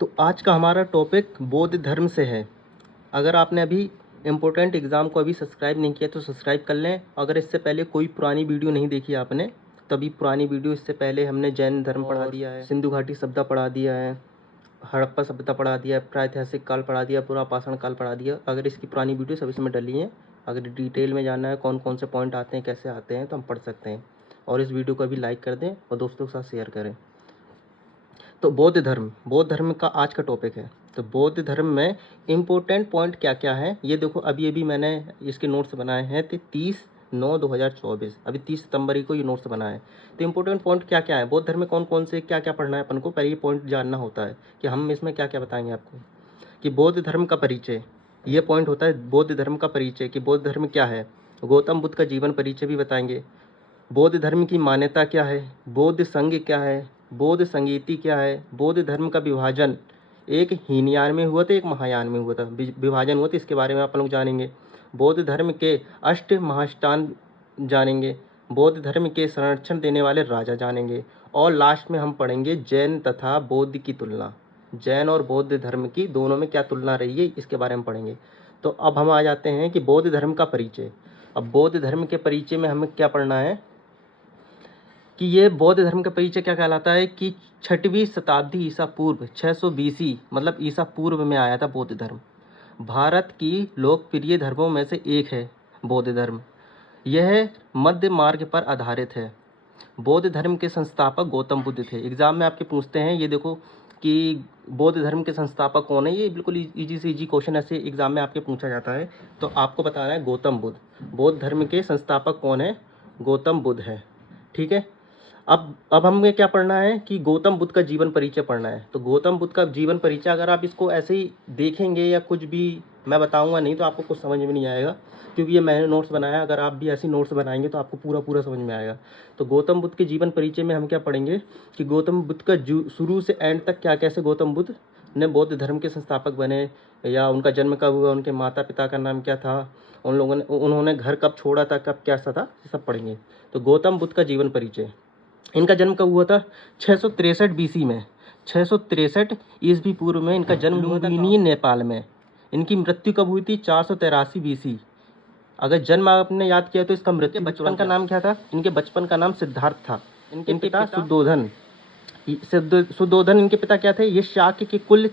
तो आज का हमारा टॉपिक बौद्ध धर्म से है। अगर आपने अभी इम्पोर्टेंट एग्ज़ाम को अभी सब्सक्राइब नहीं किया तो सब्सक्राइब कर लें। अगर इससे पहले कोई पुरानी वीडियो नहीं देखी आपने, तभी पुरानी वीडियो, इससे पहले हमने जैन धर्म पढ़ा दिया है, सिंधु घाटी सभ्यता पढ़ा दिया है, हड़प्पा सभ्यता पढ़ा दिया है, प्रागैतिहासिक काल पढ़ा दिया, पूरा पाषाण काल पढ़ा दिया। अगर इसकी पुरानी वीडियो सभी इसमें डली हैं, अगर डिटेल में जानना है कौन कौन से पॉइंट आते हैं, कैसे आते हैं, तो हम पढ़ सकते हैं। और इस वीडियो को अभी लाइक कर दें और दोस्तों के साथ शेयर करें। तो बौद्ध धर्म का आज का टॉपिक है। तो बौद्ध धर्म में इम्पोर्टेंट पॉइंट क्या क्या है, ये देखो। अभी अभी मैंने इसके नोट्स बनाए हैं। तो 30/9/2024, अभी 30 सितंबर को ये नोट्स बनाए हैं। तो इम्पोर्टेंट पॉइंट क्या क्या है बौद्ध धर्म में, कौन कौन से क्या क्या पढ़ना है अपन को, पहले ये पॉइंट जानना होता है कि हम इसमें क्या क्या बताएंगे आपको। कि बौद्ध धर्म का परिचय, ये पॉइंट होता है बौद्ध धर्म का परिचय, कि बौद्ध धर्म क्या है। गौतम बुद्ध का जीवन परिचय भी बताएंगे। बौद्ध धर्म की मान्यता क्या है, बौद्ध संघ क्या है, बौद्ध संगीति क्या है, बौद्ध धर्म का विभाजन एक हीनयान में हुआ था, एक महायान में हुआ था, विभाजन हुआ था, इसके बारे में आप लोग जानेंगे। बौद्ध धर्म के अष्ट महाष्टान जानेंगे। बौद्ध धर्म के संरक्षण देने वाले राजा जानेंगे। और लास्ट में हम पढ़ेंगे जैन तथा बौद्ध की तुलना, जैन और बौद्ध धर्म की दोनों में क्या तुलना रही है, इसके बारे में पढ़ेंगे। तो अब हम आ जाते हैं कि बौद्ध धर्म का परिचय। अब बौद्ध धर्म के परिचय में हमें क्या पढ़ना है कि ये बौद्ध धर्म का परिचय क्या कहलाता है कि 6वीं शताब्दी ईसा पूर्व 600 BC, मतलब ईसा पूर्व में आया था बौद्ध धर्म। भारत की लोकप्रिय धर्मों में से एक है बौद्ध धर्म। यह मध्य मार्ग पर आधारित है। बौद्ध धर्म के संस्थापक गौतम बुद्ध थे। एग्जाम में आपके पूछते हैं, ये देखो कि बौद्ध धर्म के संस्थापक कौन है। ये बिल्कुल इजी से इजी क्वेश्चन ऐसे एग्जाम में आपके पूछा जाता है। तो आपको बताना है गौतम बुद्ध। बौद्ध धर्म के संस्थापक कौन है, गौतम बुद्ध है। ठीक है। अब हमें क्या पढ़ना है कि गौतम बुद्ध का जीवन परिचय पढ़ना है। तो गौतम बुद्ध का जीवन परिचय अगर आप इसको ऐसे ही देखेंगे या कुछ भी मैं बताऊंगा नहीं तो आपको कुछ समझ में नहीं आएगा, क्योंकि ये मैंने नोट्स बनाया। अगर आप भी ऐसी नोट्स बनाएंगे तो आपको पूरा पूरा समझ में आएगा। तो गौतम बुद्ध के जीवन परिचय में हम क्या पढ़ेंगे कि गौतम बुद्ध का शुरू से एंड तक क्या, कैसे गौतम बुद्ध ने बौद्ध धर्म के संस्थापक बने, या उनका जन्म कब हुआ, उनके माता पिता का नाम क्या था, उन लोगों ने उन्होंने घर कब छोड़ा था, कब क्या था, ये सब पढ़ेंगे। तो गौतम बुद्ध का जीवन परिचय। इनका जन्म कब हुआ था, 663 BC में। 663 ईस्वी पूर्व में इनका जन्म हुआ था नेपाल में। इनकी मृत्यु कब हुई थी, 483 BC। अगर जन्म आपने याद किया तो इसका मृत्यु, बचपन का नाम क्या था, इनके बचपन का नाम सिद्धार्थ था। इनके पिता सुद्धोधन इनके पिता क्या थे, ये शाक्य के कुल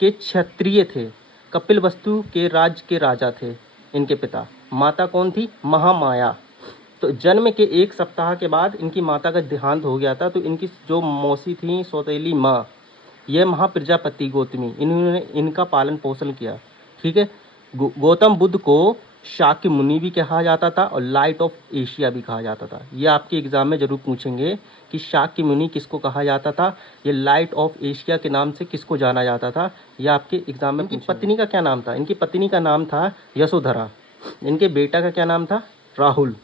के क्षत्रिय थे। कपिल वस्तु के राज्य के राजा थे इनके पिता। माता कौन थी, महामाया। तो जन्म के 1 सप्ताह के बाद इनकी माता का देहांत हो गया था। तो इनकी जो मौसी थी, सौतेली माँ, यह महाप्रजापति गौतमी, इन्होंने इनका पालन पोषण किया। ठीक है। गौतम बुद्ध को शाक्य मुनि भी कहा जाता था और लाइट ऑफ एशिया भी कहा जाता था। ये आपके एग्जाम में जरूर पूछेंगे कि शाक्य मुनि किसको कहा जाता था, ये लाइट ऑफ एशिया के नाम से किसको जाना जाता था, यह आपके एग्जाम में। इनकी पत्नी का क्या नाम था, इनकी पत्नी का नाम था यशोधरा। इनके बेटा का क्या नाम था, राहुल।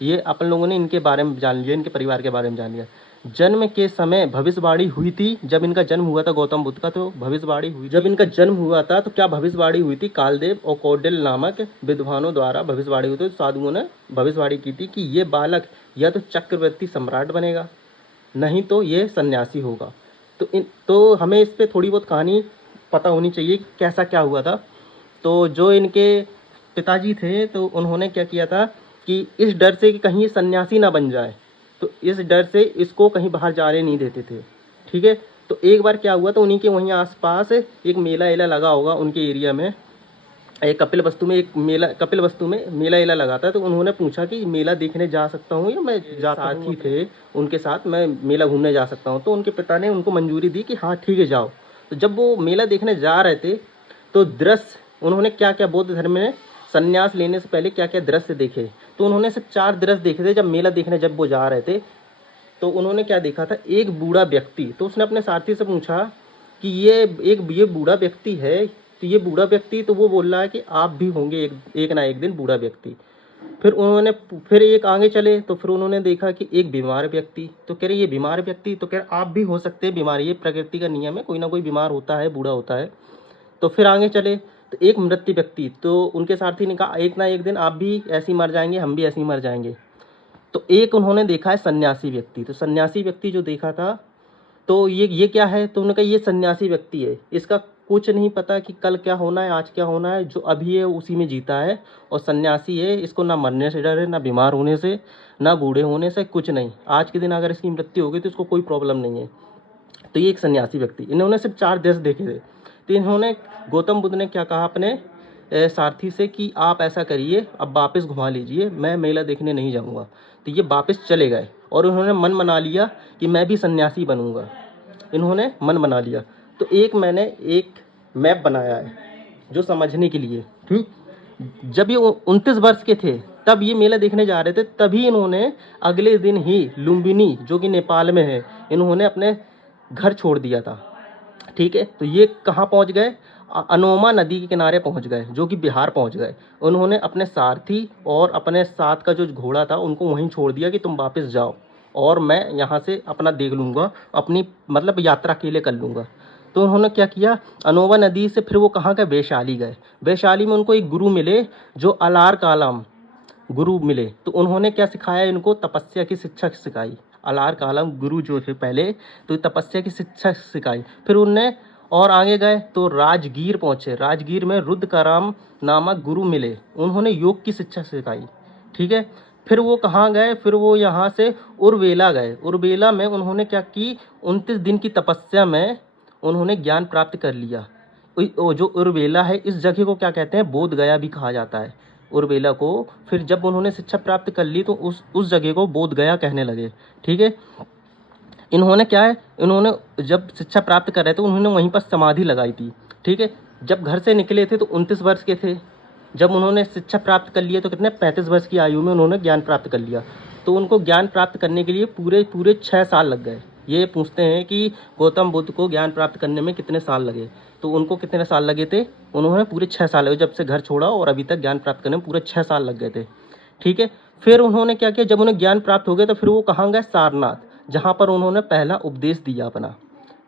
ये अपन लोगों ने इनके बारे में जान लिया, इनके परिवार के बारे में जान लिया। जन्म के समय भविष्यवाणी हुई थी, जब इनका जन्म हुआ था गौतम बुद्ध का, तो भविष्यवाणी हुई। जब इनका जन्म हुआ था तो क्या भविष्यवाणी हुई थी, कालदेव और कौटिल्य नामक विद्वानों द्वारा भविष्यवाणी हुई थी। साधुओं ने भविष्यवाणी की थी कि ये बालक या तो चक्रवर्ती सम्राट बनेगा, नहीं तो ये सन्यासी होगा। तो हमें इस पर थोड़ी बहुत कहानी पता होनी चाहिए कि कैसा क्या हुआ था। तो जो इनके पिताजी थे, तो उन्होंने क्या किया था कि इस डर से कि कहीं ये सन्यासी ना बन जाए, तो इस डर से इसको कहीं बाहर जाने नहीं देते थे। ठीक है। तो एक बार क्या हुआ, तो उन्हीं के वहीं आसपास एक मेला एला लगा होगा उनके एरिया में, एक कपिल वस्तु में एक मेला, कपिल वस्तु में मेला एला लगा था। तो उन्होंने पूछा कि मेला देखने जा सकता हूँ, या मैं साथी थे उनके साथ, मैं मेला घूमने जा सकता हूँ। तो उनके पिता ने उनको मंजूरी दी कि हाँ ठीक है जाओ। तो जब वो मेला देखने जा रहे थे तो दृश्य, उन्होंने क्या क्या बौद्ध धर्म में संन्यास लेने से पहले क्या क्या दृश्य देखे। तो उन्होंने सिर्फ 4 दृश्य देखे थे। जब मेला देखने जब वो जा रहे थे तो उन्होंने क्या देखा था, एक बूढ़ा व्यक्ति। तो उसने अपने साथी से पूछा कि ये बूढ़ा व्यक्ति है, तो ये बूढ़ा व्यक्ति, तो वो बोल रहा है कि आप भी होंगे एक ना एक दिन बूढ़ा व्यक्ति। फिर एक आगे चले तो फिर उन्होंने देखा कि एक बीमार व्यक्ति। तो कह रहे ये बीमार व्यक्ति, तो कह रहे आप भी हो सकते हैं बीमार, ये प्रकृति का नियम है, कोई ना कोई बीमार होता है, बूढ़ा होता है। तो फिर आगे चले तो एक मृत्यु व्यक्ति। तो उनके साथी ने कहा एक ना एक दिन आप भी ऐसे ही मर जाएंगे, हम भी ऐसे ही मर जाएंगे। तो एक उन्होंने देखा है सन्यासी व्यक्ति। तो सन्यासी व्यक्ति जो देखा था, तो ये क्या है? तो उन्होंने कहा ये सन्यासी व्यक्ति है, इसका कुछ नहीं पता कि कल क्या होना है, आज क्या होना है, जो अभी है उसी में जीता है। और सन्यासी है, इसको ना मरने से डर है, ना बीमार होने से, ना बूढ़े होने से, कुछ नहीं। आज के दिन अगर इसकी मृत्यु हो गई तो इसको कोई प्रॉब्लम नहीं है। तो ये एक सन्यासी व्यक्ति, इन्होंने सिर्फ 4 देश देखे थे। तो इन्होंने, गौतम बुद्ध ने क्या कहा अपने सारथी से कि आप ऐसा करिए, अब वापस घुमा लीजिए, मैं मेला देखने नहीं जाऊंगा। तो ये वापस चले गए और उन्होंने मन बना लिया कि मैं भी सन्यासी बनूंगा। इन्होंने मन बना लिया। तो मैंने एक मैप बनाया है जो समझने के लिए। जब ये 29 वर्ष के थे तब ये मेला देखने जा रहे थे, तभी इन्होंने अगले दिन ही लुम्बिनी, जो कि नेपाल में है, इन्होंने अपने घर छोड़ दिया था। ठीक है, तो ये कहाँ पहुँच गए? अनोमा नदी के किनारे पहुँच गए, जो कि बिहार पहुँच गए। उन्होंने अपने सारथी और अपने साथ का जो घोड़ा था उनको वहीं छोड़ दिया कि तुम वापस जाओ और मैं यहाँ से अपना देख लूँगा, अपनी मतलब यात्रा अकेले कर लूँगा। तो उन्होंने क्या किया? अनोमा नदी से फिर वो कहाँ गए? वैशाली गए। वैशाली में उनको एक गुरु मिले जो अलार कालम गुरु मिले। तो उन्होंने क्या सिखाया इनको? तपस्या की शिक्षा सिखाई। अलार कालम गुरु जो थे पहले, तो तपस्या की शिक्षा सिखाई। फिर उनने और आगे गए तो राजगीर पहुँचे। राजगीर में रुद्रकाराम नामक गुरु मिले, उन्होंने योग की शिक्षा सिखाई। ठीक है, फिर वो कहाँ गए? फिर वो यहाँ से उर्वेला गए। उर्वेला में उन्होंने क्या की? 29 दिन की तपस्या में उन्होंने ज्ञान प्राप्त कर लिया। जो उर्वेला है, इस जगह को क्या कहते हैं? बोध गया भी कहा जाता है उर्वेला को। फिर जब उन्होंने शिक्षा प्राप्त कर ली तो उस जगह को बोध गया कहने लगे। ठीक है, इन्होंने क्या है, इन्होंने जब शिक्षा प्राप्त कर रहे थे उन्होंने वहीं पर समाधि लगाई थी। ठीक है, जब घर से निकले थे तो 29 वर्ष के थे। जब उन्होंने शिक्षा प्राप्त कर लिया तो कितने 35 वर्ष की आयु में उन्होंने ज्ञान प्राप्त कर लिया। तो उनको ज्ञान प्राप्त करने के लिए पूरे 6 साल लग गए। ये पूछते हैं कि गौतम बुद्ध को ज्ञान प्राप्त करने में कितने साल लगे? तो उनको कितने साल लगे थे? उन्होंने पूरे 6 साल लगे, जब से घर छोड़ा और अभी तक ज्ञान प्राप्त करने में पूरे 6 साल लग गए थे। ठीक है, फिर उन्होंने क्या किया? जब उन्हें ज्ञान प्राप्त हो गया तो फिर वो कहाँ गए? सारनाथ, जहाँ पर उन्होंने पहला उपदेश दिया अपना।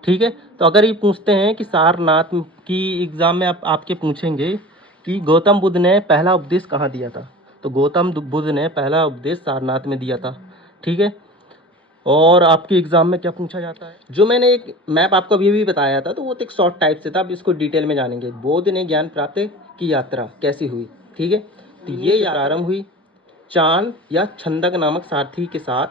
ठीक है, तो अगर ये पूछते हैं कि सारनाथ की एग्ज़ाम में आपके पूछेंगे कि गौतम बुद्ध ने पहला उपदेश कहाँ दिया था, तो गौतम बुद्ध ने पहला उपदेश सारनाथ में दिया था। ठीक है, और आपके एग्ज़ाम में क्या पूछा जाता है? जो मैंने एक मैप आपको अभी भी बताया था तो वो तो एक शॉर्ट टाइप से था, अब इसको डिटेल में जानेंगे। बुद्ध ने ज्ञान प्राप्त की यात्रा कैसी हुई? ठीक है, तो ये प्रारंभ हुई चांद या छंदक नामक सारथी के साथ,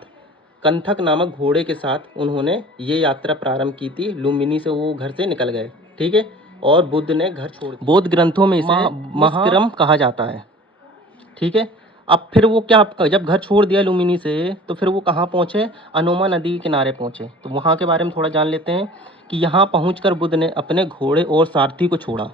कंथक नामक घोड़े के साथ उन्होंने ये यात्रा प्रारंभ की थी। लुम्बिनी से वो घर से निकल गए। ठीक है, और बुद्ध ने घर छोड़ दिया। बौद्ध ग्रंथों में इसे महाक्रम कहा जाता है। ठीक है, अब फिर वो क्या, जब घर छोड़ दिया लुम्बिनी से तो फिर वो कहाँ पहुँचे? अनोमा नदी के किनारे पहुँचे। तो वहाँ के बारे में थोड़ा जान लेते हैं कि यहाँ पहुँचकर बुद्ध ने अपने घोड़े और सारथी को छोड़ा।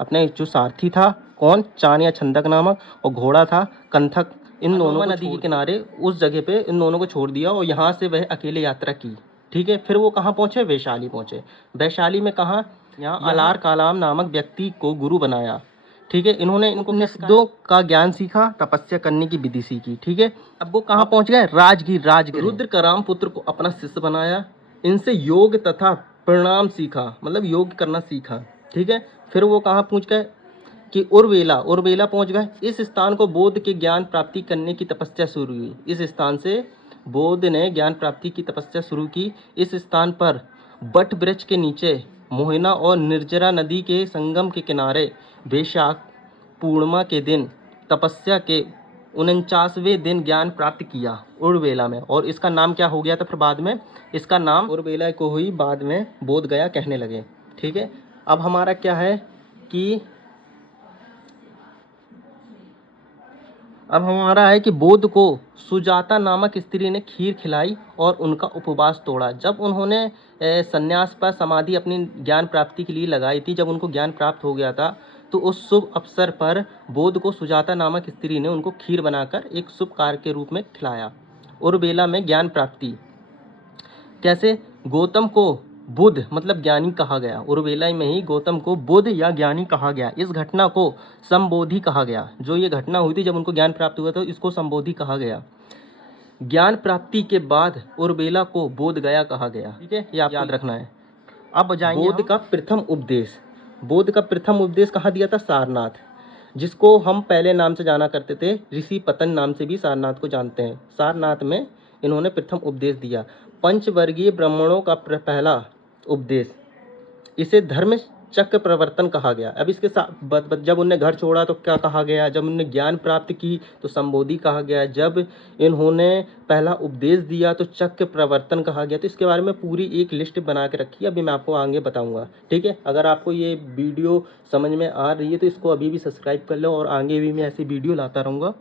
अपने जो सारथी था कौन? चांद या छंदक नामक, और घोड़ा था कंथक। इन दोनों नदी के किनारे उस जगह पे इन दोनों को छोड़ दिया और यहाँ से वह अकेले यात्रा की। ठीक है, फिर वो कहाँ पहुँचे? वैशाली पहुँचे। वैशाली में कहाँ? यहाँ अलार कालाम नामक व्यक्ति को गुरु बनाया। ठीक है, इन्होंने इनको शब्दों का ज्ञान सीखा, तपस्या करने की विधि सीखी। ठीक है, अब वो कहाँ पहुँच गए? राजगीर। रुद्रकाराम पुत्र को अपना शिष्य बनाया, इनसे योग तथा प्रणाम सीखा, मतलब योग करना सीखा। ठीक है, फिर वो कहाँ पहुँच गए कि उर्वेला पहुँच गए। इस स्थान को बौद्ध के ज्ञान प्राप्ति करने की तपस्या शुरू हुई। इस स्थान से बौद्ध ने ज्ञान प्राप्ति की तपस्या शुरू की। इस स्थान पर बट वृक्ष के नीचे मोहना और निर्जरा नदी के संगम के किनारे वैशाख पूर्णिमा के दिन तपस्या के 49वें दिन ज्ञान प्राप्त किया उर्वेला में। और इसका नाम क्या हो गया था? फिर बाद में इसका नाम उर्वेला को ही बाद में बोध गया कहने लगे। ठीक है, अब हमारा क्या है कि बुद्ध को सुजाता नामक स्त्री ने खीर खिलाई और उनका उपवास तोड़ा। जब उन्होंने संन्यास पर समाधि अपनी ज्ञान प्राप्ति के लिए लगाई थी, जब उनको ज्ञान प्राप्त हो गया था, तो उस शुभ अवसर पर बुद्ध को सुजाता नामक स्त्री ने उनको खीर बनाकर एक शुभ कार्य के रूप में खिलाया। उर्वेला में ज्ञान प्राप्ति कैसे? गौतम को बुद्ध मतलब ज्ञानी कहा गया। उर्वेला में ही गौतम को बुद्ध या ज्ञानी कहा गया। इस घटना को संबोधि कहा गया। जो ये घटना हुई थी जब उनको ज्ञान प्राप्त हुआ था, इसको संबोधि कहा गया। ज्ञान प्राप्ति के बाद उर्वेला को बोध गया कहा गया। ठीक है, ये आप याद रखना है। अब जाएंगे बुद्ध का प्रथम उपदेश। बुद्ध का प्रथम उपदेश कहाँ दिया था? सारनाथ, जिसको हम पहले नाम से जाना करते थे, ऋषि पतन नाम से भी सारनाथ को जानते हैं। सारनाथ में इन्होंने प्रथम उपदेश दिया। पंचवर्गीय ब्राह्मणों का पहला उपदेश, इसे धर्म चक्र प्रवर्तन कहा गया। अब इसके साथ जब उनने घर छोड़ा तो क्या कहा गया, जब उन्होंने ज्ञान प्राप्त की तो संबोधि कहा गया, जब इन्होंने पहला उपदेश दिया तो चक्र प्रवर्तन कहा गया। तो इसके बारे में पूरी एक लिस्ट बना के रखी है, अभी मैं आपको आगे बताऊंगा। ठीक है, अगर आपको ये वीडियो समझ में आ रही है तो इसको अभी भी सब्सक्राइब कर लो और आगे भी मैं ऐसी वीडियो लाता रहूँगा।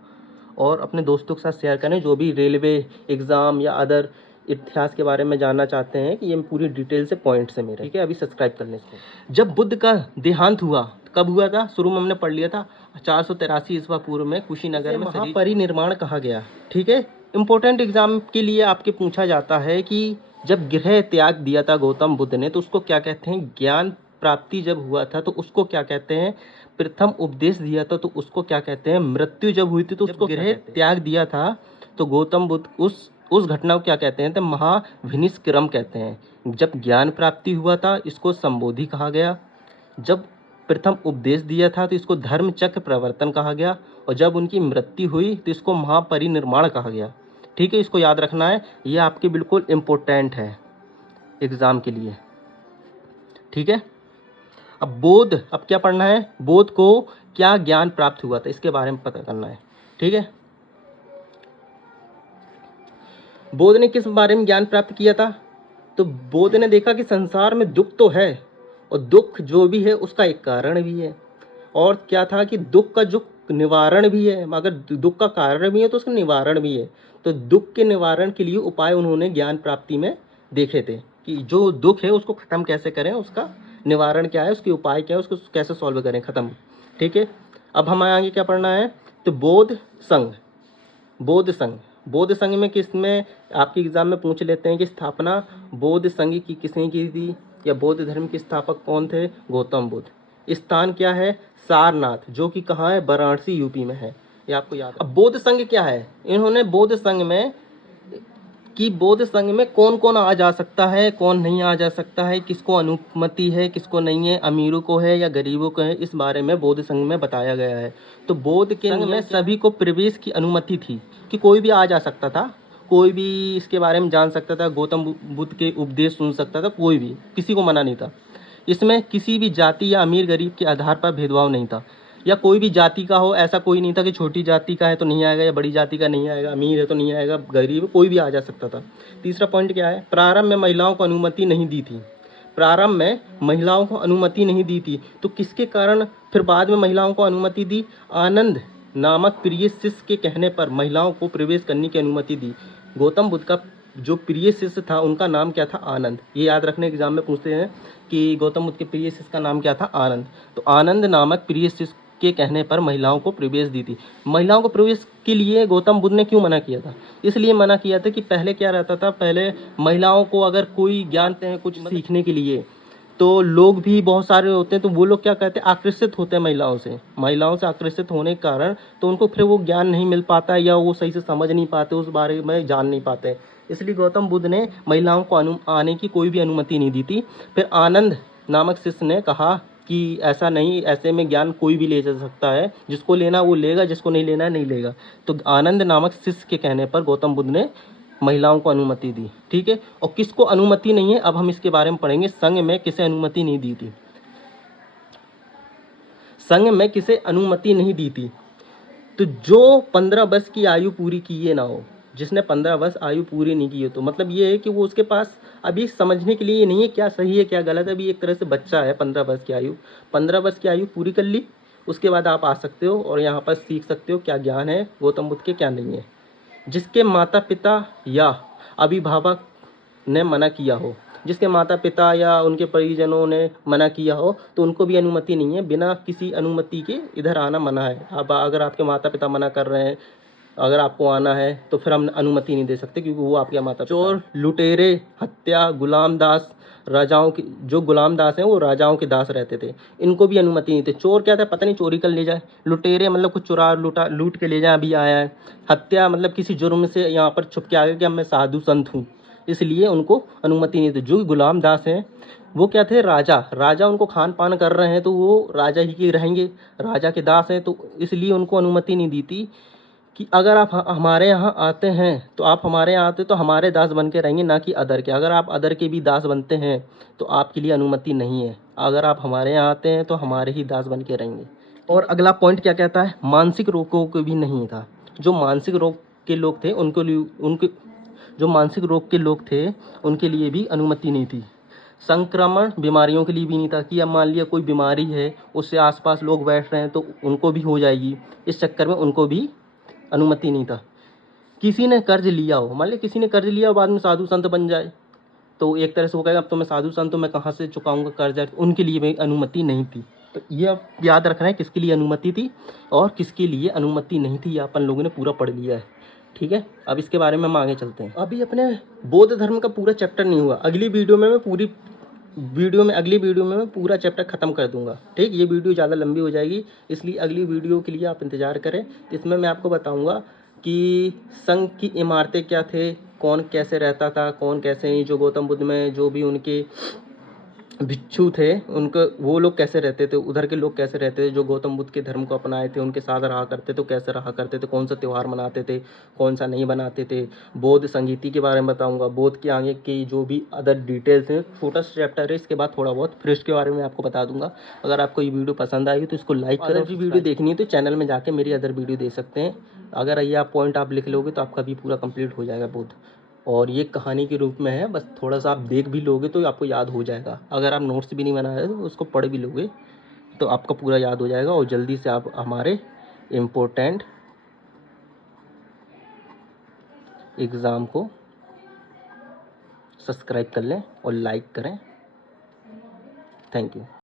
और अपने दोस्तों के साथ शेयर करें जो भी रेलवे एग्ज़ाम या अदर इतिहास के बारे में जानना चाहते हैं कि ये पूरी डिटेल से पॉइंट्स है मेरे। ठीक है, अभी सब्सक्राइब कर लें इसको। जब बुद्ध का देहांत हुआ, कब हुआ था, शुरू में हमने पढ़ लिया था 483 ईस्वी पूर्व में कुशीनगर में महापरिनिर्वाण कहा गया। ठीक है, इंपॉर्टेंट एग्जाम के लिए आपके पूछा जाता है कि जब गृह त्याग दिया था गौतम बुद्ध ने तो उसको क्या कहते हैं, ज्ञान प्राप्ति जब हुआ था तो उसको क्या कहते हैं, प्रथम उपदेश दिया था तो उसको क्या कहते हैं, मृत्यु जब हुई थी तो उसको गृह त्याग दिया था तो गौतम बुद्ध उस घटना को क्या कहते हैं, तो महाविनिष्क्रम कहते हैं। जब ज्ञान प्राप्ति हुआ था इसको संबोधि कहा गया, जब प्रथम उपदेश दिया था तो इसको धर्म चक्र प्रवर्तन कहा गया, और जब उनकी मृत्यु हुई तो इसको महापरिनिर्वाण कहा गया। ठीक है, इसको याद रखना है, ये आपके बिल्कुल इम्पोर्टेंट है एग्जाम के लिए। ठीक है, अब बोध, अब क्या पढ़ना है, बोध को क्या ज्ञान प्राप्त हुआ था इसके बारे में पता करना है। ठीक है, बोध ने किस बारे में ज्ञान प्राप्त किया था, तो बोध ने देखा कि संसार में दुख तो है और दुख जो भी है उसका एक कारण भी है, और क्या था कि दुख का जो निवारण भी है, अगर दुख का कारण भी है तो उसका निवारण भी है। तो दुख के निवारण के लिए उपाय उन्होंने ज्ञान प्राप्ति में देखे थे कि जो दुख है उसको खत्म कैसे करें, उसका निवारण क्या है, उसके उपाय क्या है, उसको कैसे सॉल्व करें, खत्म। ठीक है, अब हमें आगे क्या पढ़ना है, तो बोध संघ, बौद्ध संघ, बौद्ध संघ में किसमें आपके एग्जाम में पूछ लेते हैं कि स्थापना बौद्ध संघ की किसने की थी, या बौद्ध धर्म के स्थापक कौन थे, गौतम बुद्ध। स्थान क्या है, सारनाथ, जो कि कहाँ है, वाराणसी यूपी में है, ये आपको याद है। अब बौद्ध संघ क्या है, इन्होंने बौद्ध संघ में कि बौद्ध संघ में कौन कौन आ जा सकता है, कौन नहीं आ जा सकता है, किसको अनुमति है, किसको नहीं है, अमीरों को है या गरीबों को है, इस बारे में बौद्ध संघ में बताया गया है। तो बौद्ध के संघ में सभी को प्रवेश की अनुमति थी कि कोई भी आ जा सकता था, कोई भी इसके बारे में जान सकता था, गौतम बुद्ध के उपदेश सुन सकता था, कोई भी, किसी को मना नहीं था। इसमें किसी भी जाति या अमीर गरीब के आधार पर भेदभाव नहीं था, या कोई भी जाति का हो, ऐसा कोई नहीं था कि छोटी जाति का है तो नहीं आएगा या बड़ी जाति का नहीं आएगा, अमीर है तो नहीं आएगा, गरीब है, कोई भी आ जा सकता था। तीसरा पॉइंट क्या है, प्रारंभ में महिलाओं को अनुमति नहीं दी थी, प्रारंभ में महिलाओं को अनुमति नहीं दी थी, तो किसके कारण फिर बाद में महिलाओं को अनुमति दी, आनंद नामक प्रिय शिष्य के कहने पर महिलाओं को प्रवेश करने की अनुमति दी। गौतम बुद्ध का जो प्रिय शिष्य था उनका नाम क्या था, आनंद। ये याद रखने एग्जाम में पूछते हैं कि गौतम बुद्ध के प्रिय शिष्य का नाम क्या था, आनंद। तो आनंद नामक प्रिय शिष्य के कहने पर महिलाओं को प्रवेश दी थी। महिलाओं को प्रवेश के लिए गौतम बुद्ध ने क्यों मना किया था, इसलिए मना किया था कि पहले क्या रहता था, पहले महिलाओं को अगर कोई ज्ञान है कुछ सीखने के लिए तो लोग भी बहुत सारे होते हैं, तो वो लोग क्या कहते हैं, आकर्षित होते हैं महिलाओं से आकर्षित होने के कारण तो उनको फिर वो ज्ञान नहीं मिल पाता या वो सही से समझ नहीं पाते, उस बारे में जान नहीं पाते। इसलिए गौतम बुद्ध ने महिलाओं को आने की कोई भी अनुमति नहीं दी थी। फिर आनंद नामक शिष्य ने कहा कि ऐसा नहीं, ऐसे में ज्ञान कोई भी ले जा सकता है, जिसको लेना वो लेगा, जिसको नहीं लेना नहीं लेगा। तो आनंद नामक शिष्य के कहने पर गौतम बुद्ध ने महिलाओं को अनुमति दी। ठीक है, और किसको अनुमति नहीं है, अब हम इसके बारे में पढ़ेंगे। संघ में किसे अनुमति नहीं दी थी, संघ में किसे अनुमति नहीं दी थी, तो जो 15 वर्ष की आयु पूरी किए ना हो, जिसने 15 वर्ष आयु पूरी नहीं की हो, तो मतलब ये है कि वो उसके पास अभी समझने के लिए नहीं है क्या सही है क्या गलत है, अभी एक तरह से बच्चा है। 15 वर्ष की आयु, 15 वर्ष की आयु पूरी कर ली, उसके बाद आप आ सकते हो और यहाँ पर सीख सकते हो क्या ज्ञान है गौतम बुद्ध के, क्या नहीं है। जिसके माता पिता या अभिभावक ने मना किया हो, जिसके माता पिता या उनके परिजनों ने मना किया हो तो उनको भी अनुमति नहीं है, बिना किसी अनुमति के इधर आना मना है। अब अगर आपके माता पिता मना कर रहे हैं, अगर आपको आना है तो फिर हम अनुमति नहीं दे सकते क्योंकि वो आपके माता पिता। चोर, लुटेरे, हत्या, गुलाम दास, राजाओं की, जो गुलाम दास हैं वो राजाओं के दास रहते थे, इनको भी अनुमति नहीं थी। चोर क्या था, पता नहीं चोरी कर ले जाए, लुटेरे मतलब कुछ चुरा लूट के ले जाए, अभी आया है। हत्या मतलब किसी जुर्म से यहाँ पर छुप के आ गया कि मैं साधु संत हूँ, इसलिए उनको अनुमति नहीं थी। जो गुलाम दास हैं वो क्या थे, राजा उनको खान पान कर रहे हैं तो वो राजा ही के रहेंगे, राजा के दास हैं, तो इसलिए उनको अनुमति नहीं दी थी कि अगर आप हमारे यहाँ आते हैं तो आप हमारे यहाँ आते तो हमारे दास बन के रहेंगे, ना कि अदर के। अगर आप अदर के भी दास बनते हैं तो आपके लिए अनुमति नहीं है। अगर आप हमारे यहाँ आते हैं तो हमारे ही दास बन के रहेंगे। और अगला पॉइंट क्या कहता है, मानसिक रोगों को भी नहीं था। जो मानसिक रोग के लोग थे उनको लिए उनके जो मानसिक रोग के लोग थे उनके लिए भी अनुमति नहीं थी। संक्रमण बीमारियों के लिए भी नहीं था कि अब मान लिया कोई बीमारी है, उससे आसपास लोग बैठ रहे हैं तो उनको भी हो जाएगी, इस चक्कर में उनको भी अनुमति नहीं था। किसी ने कर्ज लिया हो, मान लिया किसी ने कर्ज लिया हो, बाद में साधु संत बन जाए तो एक तरह से वो कहेगा अब तो मैं साधु संत हूं, मैं कहाँ से चुकाऊंगा कर्ज, उनके लिए भी अनुमति नहीं थी। तो ये अब याद रखना है किसके लिए अनुमति थी और किसके लिए अनुमति नहीं थी, ये अपन लोगों ने पूरा पढ़ लिया है। ठीक है, अब इसके बारे में हम आगे चलते हैं। अभी अपने बौद्ध धर्म का पूरा चैप्टर नहीं हुआ, अगली वीडियो में मैं पूरा चैप्टर खत्म कर दूंगा। ठीक, ये वीडियो ज़्यादा लंबी हो जाएगी, इसलिए अगली वीडियो के लिए आप इंतज़ार करें। इसमें मैं आपको बताऊंगा कि संघ की इमारतें क्या थे, कौन कैसे रहता था, कौन कैसे नहीं, जो गौतम बुद्ध में जो भी उनके भिक्षु थे उनको, वो लोग कैसे रहते थे, उधर के लोग कैसे रहते थे, जो गौतम बुद्ध के धर्म को अपनाए थे उनके साथ रहा करते थे, कैसे रहा करते थे, कौन सा त्यौहार मनाते थे, कौन सा नहीं बनाते थे। बौद्ध संगीति के बारे में बताऊंगा, बौद्ध के आगे की जो भी अदर डिटेल्स हैं, छोटा सा चैप्टर है, इसके बाद थोड़ा बहुत फिर इसके बारे में आपको बता दूंगा। अगर आपको ये वीडियो पसंद आई तो इसको लाइक करें। अगर वीडियो देखनी है तो चैनल में जाके मेरी अदर वीडियो देख सकते हैं। अगर ये आप पॉइंट आप लिख लोगे तो आपका भी पूरा कंप्लीट हो जाएगा बौद्ध। और ये कहानी के रूप में है, बस थोड़ा सा आप देख भी लोगे तो आपको याद हो जाएगा। अगर आप नोट्स भी नहीं बना रहे तो उसको पढ़ भी लोगे तो आपका पूरा याद हो जाएगा और जल्दी से आप हमारे इम्पोर्टेंट एग्ज़ाम को सब्सक्राइब कर लें और लाइक करें। Thank you.